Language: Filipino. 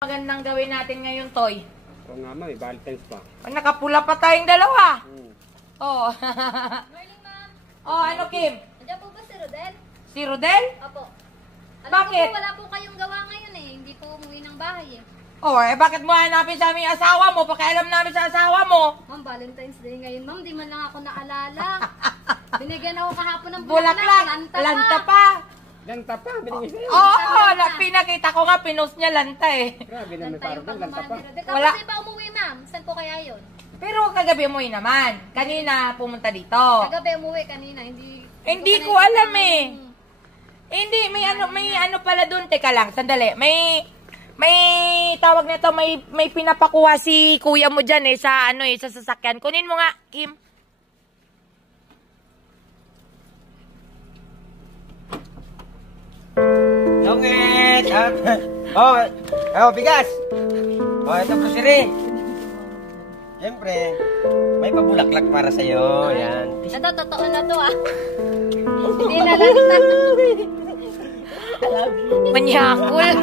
Magandang gawin natin ngayon, Toy. Oo nga, may Valentine's pa. Nakapula pa tayong dalawa. Oo. Morning, ma'am. Oh, ano, Kim? Nandiyan po ba si Rodel? Si Rodel? Opo. Alam Bakit? ko po, wala po kayong gawa ngayon eh. Hindi po umuwi ng bahay eh. Oh, bakit mo hanapin sa aming asawa mo? Pakialam namin sa asawa mo. Ma'am, Valentine's Day ngayon, ma'am. Di man lang ako naalala. Binigyan ako kahapon ng Bulaklak. Lanta pa. Lanta pa, binigay sa'yo. Oo, pinakita ko nga, pinost niya lanta eh. Grabe naman Lanta parang yung lanta pa. pagmamahal ni Rodel. Wala. Tapos di ba umuwi, ma'am? Saan po kaya yun? Pero kagabi umuwi naman. Kanina pumunta dito. Kagabi umuwi kanina. Hindi ko alam eh. Hindi, may ano pala doon. Teka lang, sandali. May tawag nito, may pinapakuha si kuya mo dyan eh, sa sa sasakyan. Kunin mo nga, Kim. Longit! Bigas! Ito po si Rin. Siyempre, may pabulaklak para sa'yo. Yan. Ito, totoo na to ah. Hindi na lang. Manyakul.